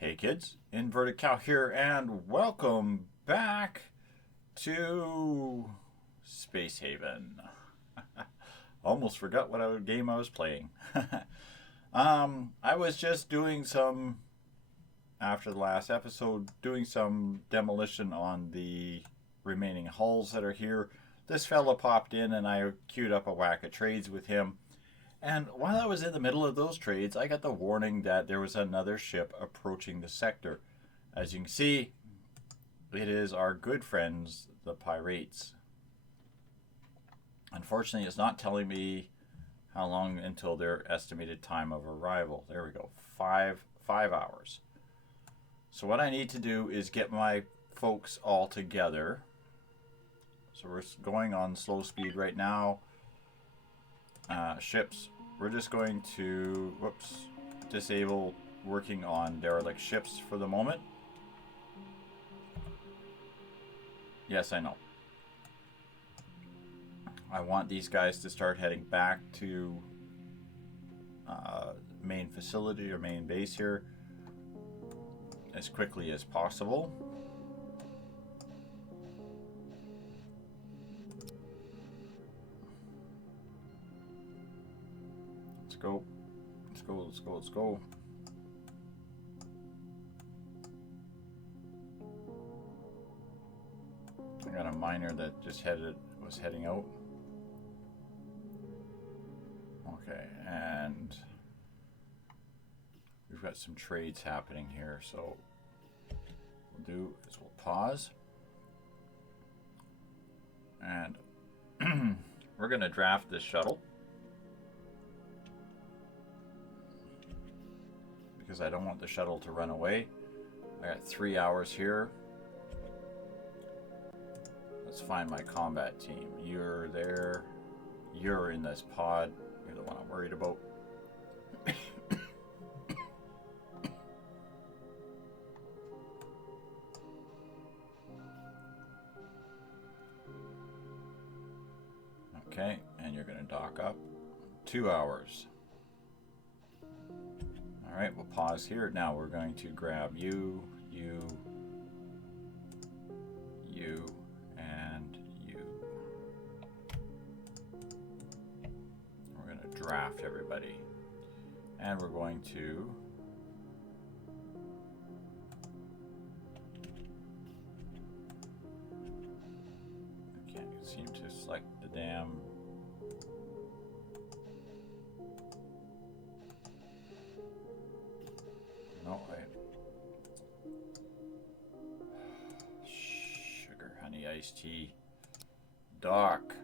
Hey kids, Inverted Cow here, and welcome back to Space Haven. Almost forgot what game I was playing. I was just doing some, after the last episode, doing some demolition on the remaining hulls that are here. This fella popped in and I queued up a whack of trades with him. And while I was in the middle of those trades, I got the warning that there was another ship approaching the sector. As you can see, it is our good friends, the pirates. Unfortunately, it's not telling me how long until their estimated time of arrival. There we go, five hours. So what I need to do is get my folks all together. So we're going on slow speed right now. Ships. We're just going to, disable working on derelict ships for the moment. Yes, I know. I want these guys to start heading back to main facility or main base here as quickly as possible. Go. Let's go. I got a miner that just was heading out. Okay, and we've got some trades happening here, so what we'll do is we'll pause. And we're gonna draft this shuttle. Because I don't want the shuttle to run away. I got 3 hours here. Let's find my combat team. You're there. You're in this pod. You're the one I'm worried about. Okay, and you're going to dock up. 2 hours. Alright, we'll pause here. Now we're going to grab you, and you. We're going to draft everybody. And we're going to I can't seem to select the damn sugar, honey, iced tea. Doc.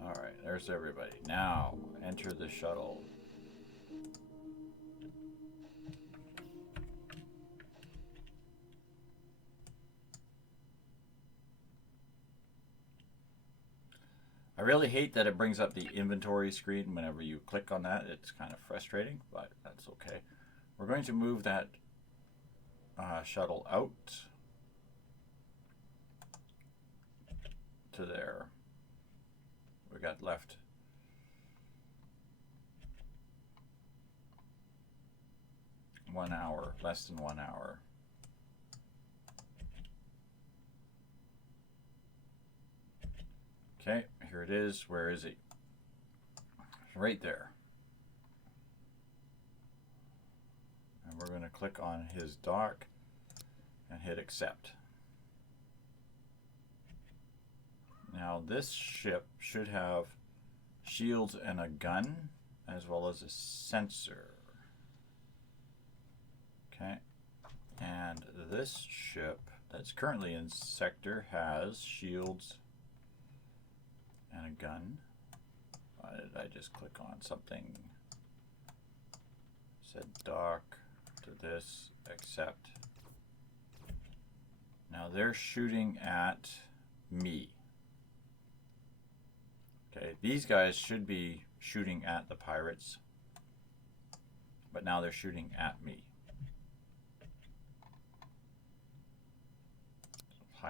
All right, there's everybody. Now, enter the shuttle. I really hate that it brings up the inventory screen whenever you click on that. It's kind of frustrating, but that's okay. We're going to move that shuttle out to there. We got left one hour, less than 1 hour. Okay, here it is. Where is he? Right there. And we're going to click on his dock and hit accept. Now this ship should have shields and a gun as well as a sensor. Okay. And this ship that's currently in sector has shields and a gun. Why did I just click on something? Said dock to this, accept. Now they're shooting at me. Okay, these guys should be shooting at the pirates, but now they're shooting at me.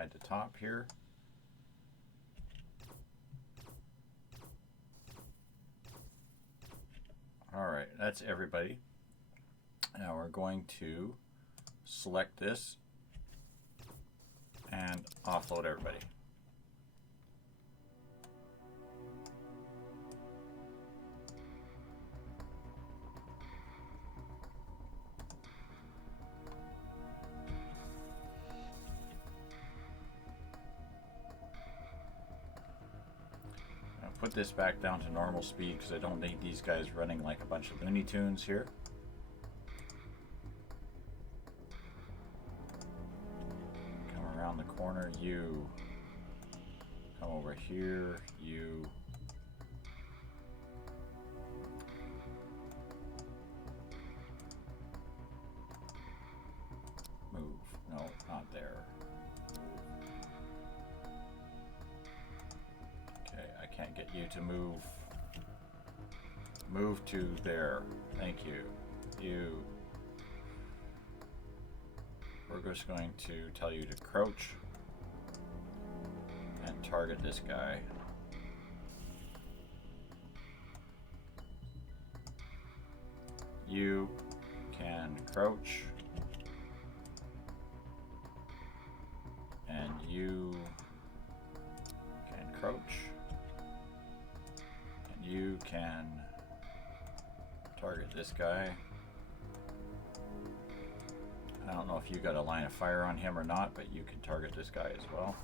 inside the top here. Alright, that's everybody. Now we're going to select this and offload everybody. Put this back down to normal speed because I don't need these guys running like a bunch of Looney Tunes here. Come around the corner, you. Come over here, you. Move. No, not there. Can't get you to move. Move to there. Thank you. You. We're just going to tell you to crouch and target this guy. You can crouch. And you can crouch. You can target this guy. I don't know if you got a line of fire on him or not, but you can target this guy as well.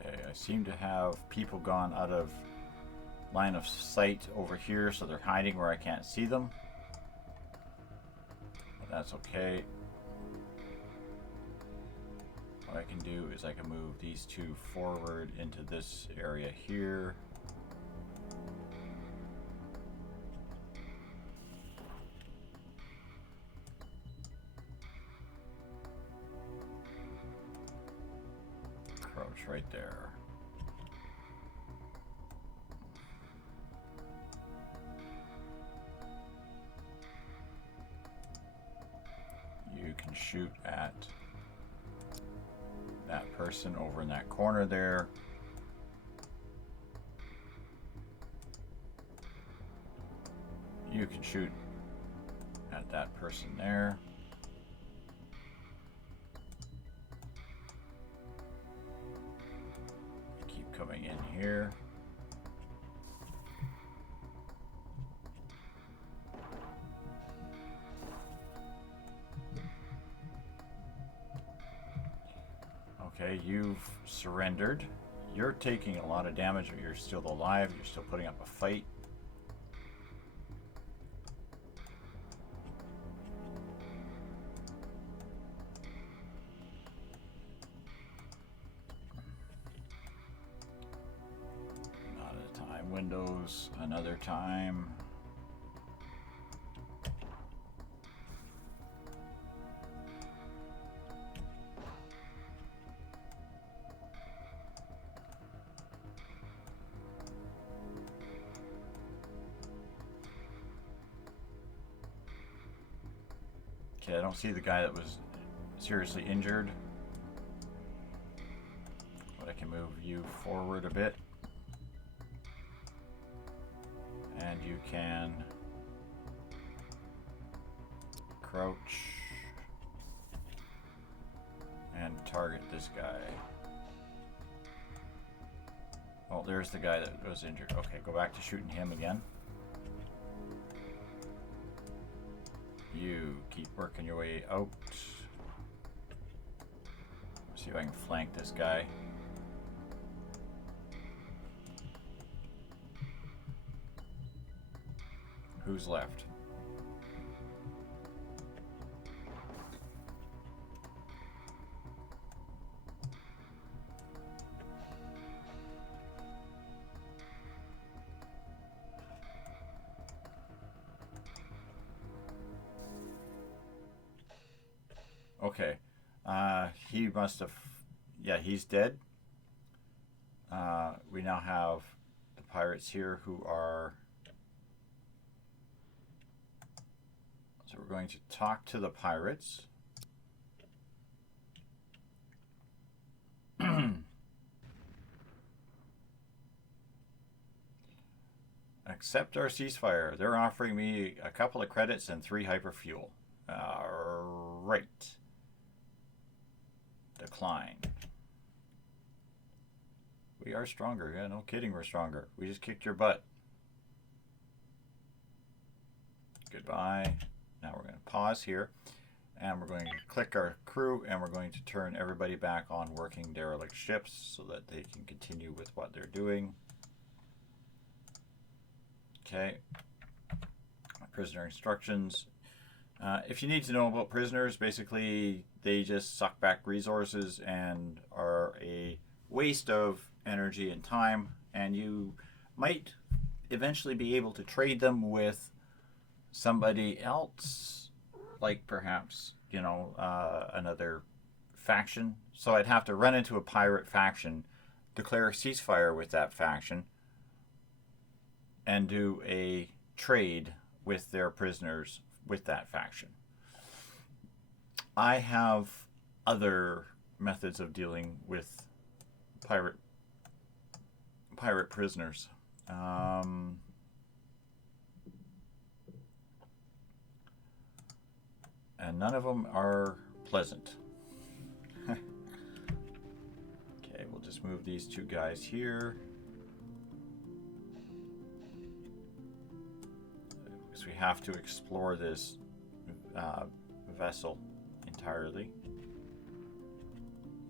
Okay, I seem to have people gone out of line of sight over here, so they're hiding where I can't see them. But that's okay. What I can do is I can move these two forward into this area here. Crouch right there. You can shoot at that person over in that corner there. You can shoot at that person there. Keep coming in here. Okay, you've surrendered. You're taking a lot of damage, but you're still alive. You're still putting up a fight. Not at a time. Windows, another time. Okay, I don't see the guy that was seriously injured. But I can move you forward a bit. And you can crouch and target this guy. Oh, there's the guy that was injured. Okay, go back to shooting him again. You keep working your way out. See if I can flank this guy. Who's left? Okay. He must have... Yeah, he's dead. We now have the pirates here who are... So we're going to talk to the pirates. Accept our ceasefire. They're offering me a couple of credits and 3 hyperfuel. Right. Decline. We are stronger. Yeah, no kidding, we're stronger. We just kicked your butt. Goodbye. Now we're going to pause here. And we're going to click our crew and we're going to turn everybody back on working derelict ships so that they can continue with what they're doing. Okay. Prisoner instructions. If you need to know about prisoners, basically they just suck back resources and are a waste of energy and time, and you might eventually be able to trade them with somebody else, like perhaps, you know, another faction. So I'd have to run into a pirate faction, declare a ceasefire with that faction, and do a trade with their prisoners with that faction. I have other methods of dealing with pirate prisoners. And none of them are pleasant. Okay, we'll just move these 2 guys here. Because we have to explore this vessel entirely.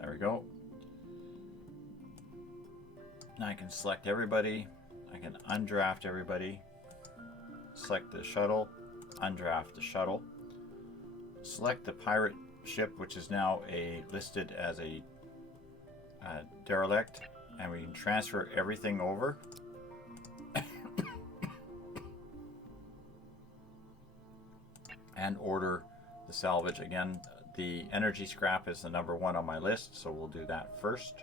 There we go. Now I can select everybody. I can undraft everybody. Select the shuttle. Undraft the shuttle. Select the pirate ship, which is now listed as a derelict, and we can transfer everything over. And order the salvage. Again, the energy scrap is the number 1 on my list, so we'll do that first.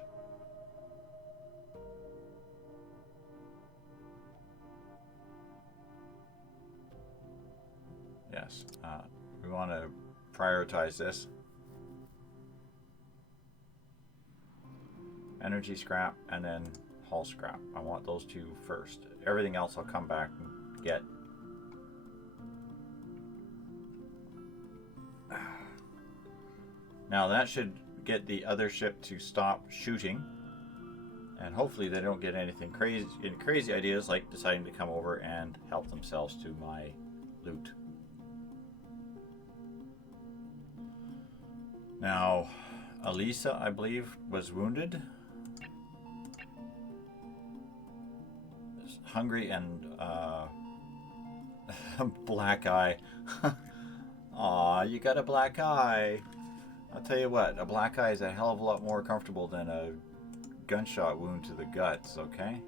Yes, we want to prioritize this. Energy scrap and then hull scrap. I want those 2 first. Everything else I'll come back and get. Now that should get the other ship to stop shooting, and hopefully they don't get anything crazy ideas like deciding to come over and help themselves to my loot. Now, Elisa, I believe, was wounded. Hungry and black eye. Aw, you got a black eye. I'll tell you what, a black eye is a hell of a lot more comfortable than a gunshot wound to the guts, okay?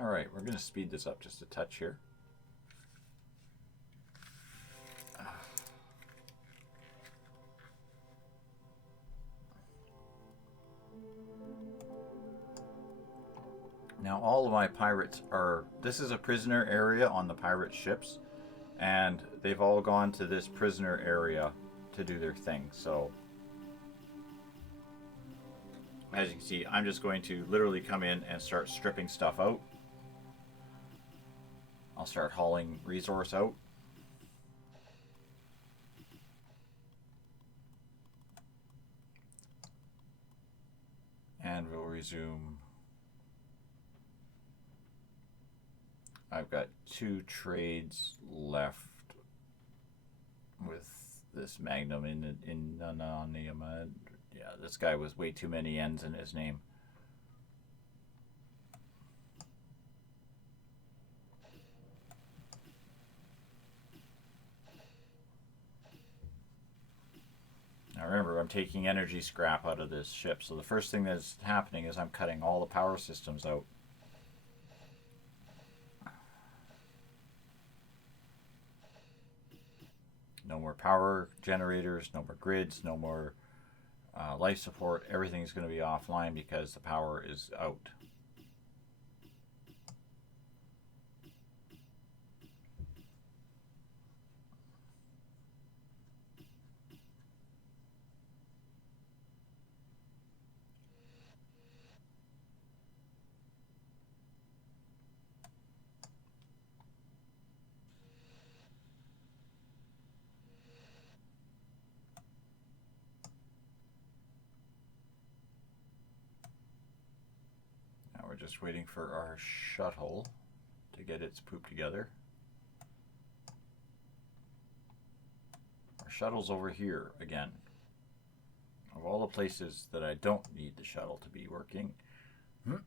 Alright, we're going to speed this up just a touch here. Now all of my pirates are, this is a prisoner area on the pirate ships, and they've all gone to this prisoner area to do their thing. So as you can see, I'm just going to literally come in and start stripping stuff out. I'll start hauling resource out. And we'll resume. I've got 2 trades left with this Magnum in yeah, this guy was way too many N's in his name. Now remember, I'm taking energy scrap out of this ship, so the first thing that's happening is I'm cutting all the power systems out. No more power generators, no more grids, no more life support. Everything's going to be offline because the power is out. We're just waiting for our shuttle to get its poop together. Our shuttle's over here again. Of all the places that I don't need the shuttle to be working. Now,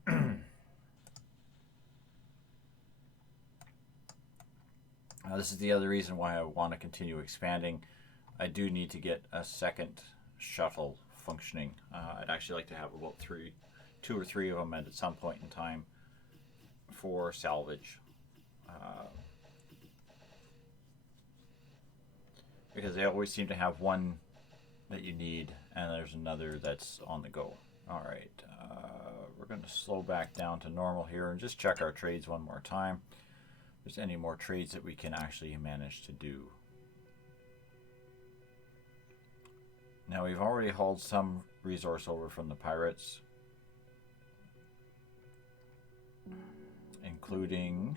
this is the other reason why I want to continue expanding. I do need to get a second shuttle functioning. I'd actually like to have about 2 or 3 of them at some point in time for salvage. Because they always seem to have one that you need and there's another that's on the go. Alright, we're going to slow back down to normal here and just check our trades one more time. If there's any more trades that we can actually manage to do. Now we've already hauled some resource over from the pirates, including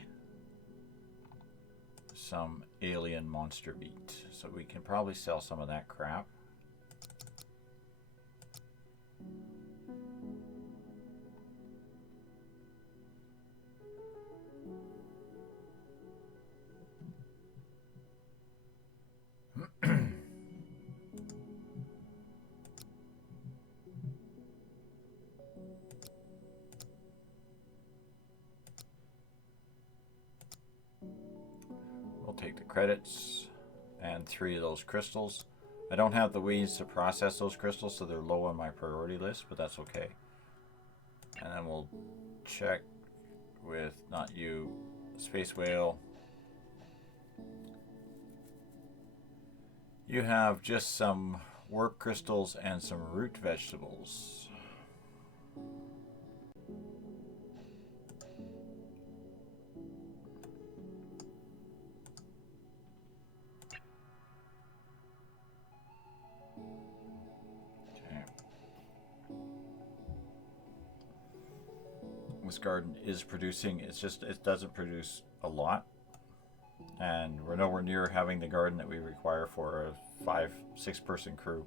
some alien monster meat. So we can probably sell some of that crap. Take the credits and 3 of those crystals. I don't have the ways to process those crystals, so they're low on my priority list, but that's okay. And then we'll check with, not you, Space Whale. You have just some work crystals and some root vegetables. This garden is producing, it's just it doesn't produce a lot, and we're nowhere near having the garden that we require for a 5-6 person crew.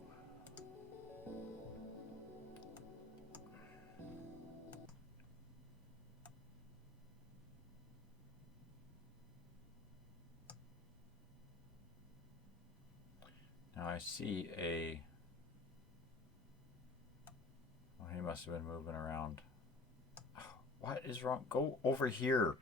Now I see a, well, he must have been moving around. What is wrong? Go over here.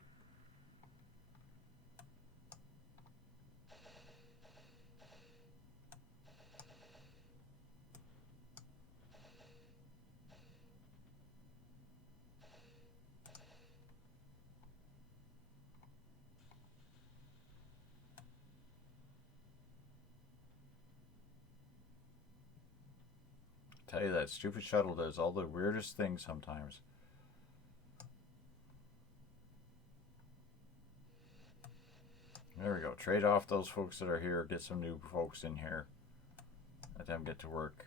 I tell you, that stupid shuttle does all the weirdest things sometimes. trade off those folks that are here, get some new folks in here. Let them get to work.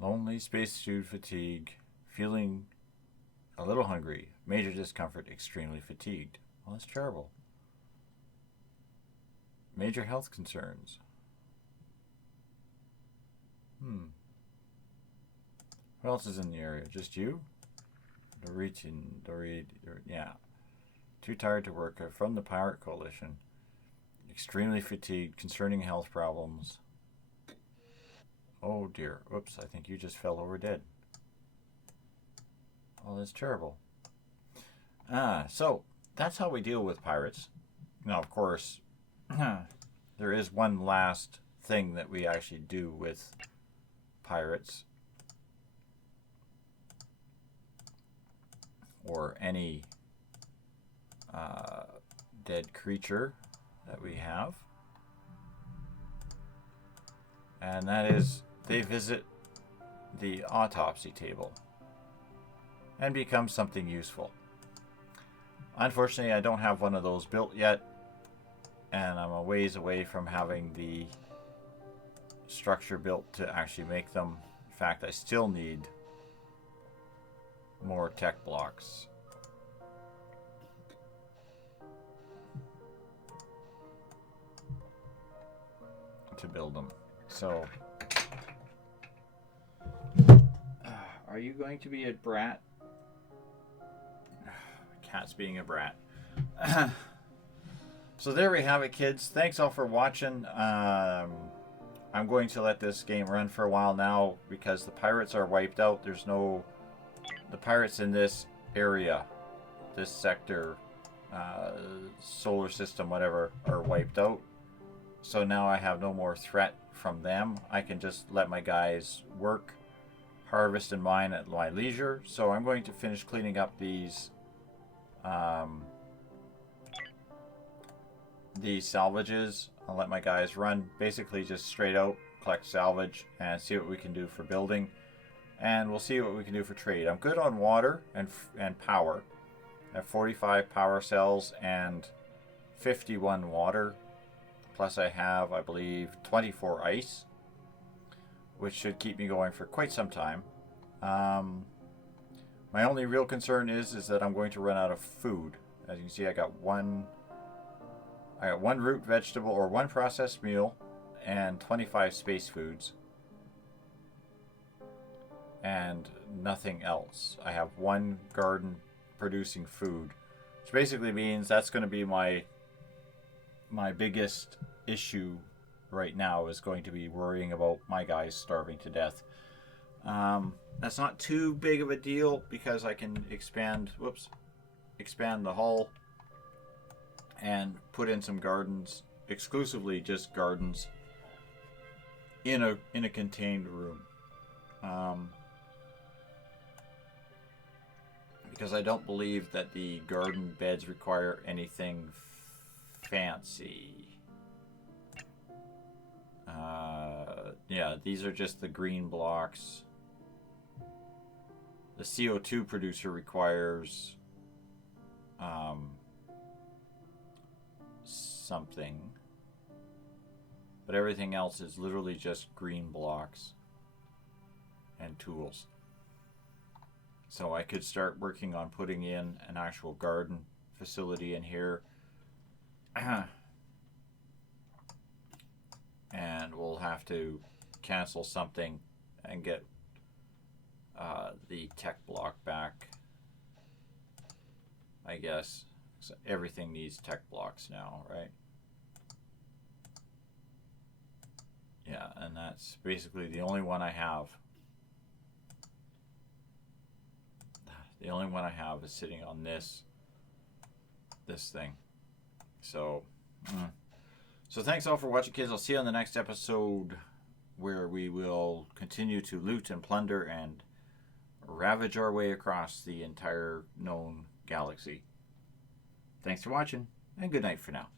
Lonely, space-suit fatigue, feeling a little hungry, major discomfort, extremely fatigued. Well, that's terrible. Major health concerns. Who else is in the area? Just you? Yeah. Too tired to work. From the Pirate Coalition. Extremely fatigued, concerning health problems. Oh dear. Oops, I think you just fell over dead. Oh, that's terrible. So that's how we deal with pirates. Now, of course, there is one last thing that we actually do with pirates, or any dead creature that we have, and that is they visit the autopsy table and become something useful. Unfortunately, I don't have one of those built yet, and I'm a ways away from having the structure built to actually make them. In fact, I still need more tech blocks. To build them. So, are you going to be a brat? Cat's being a brat. So there we have it, kids. Thanks all for watching. I'm going to let this game run for a while now because the pirates are wiped out. The pirates in this area, this sector, solar system, whatever, are wiped out. So now I have no more threat from them. I can just let my guys work, harvest and mine at my leisure. So I'm going to finish cleaning up these salvages. I'll let my guys run basically just straight out, collect salvage, and see what we can do for building. And we'll see what we can do for trade. I'm good on water and power. I have 45 power cells and 51 water. Plus I have, I believe, 24 ice, which should keep me going for quite some time. My only real concern is that I'm going to run out of food. As you can see, I got one root vegetable or one processed meal and 25 space foods. And nothing else. I have one garden producing food, which basically means that's going to be my biggest issue right now, is going to be worrying about my guys starving to death. That's not too big of a deal because I can expand the hull and put in some gardens, exclusively just gardens in a contained room. Because I don't believe that the garden beds require anything fancy. Yeah, these are just the green blocks. The CO2 producer requires something, but everything else is literally just green blocks and tools. So I could start working on putting in an actual garden facility in here. and we'll have to cancel something and get the tech block back, I guess. So everything needs tech blocks now, right? Yeah, and that's basically the only one I have. The only one I have is sitting on this thing. So, so thanks all for watching, kids. I'll see you on the next episode, where we will continue to loot and plunder and ravage our way across the entire known galaxy. Thanks for watching, and good night for now.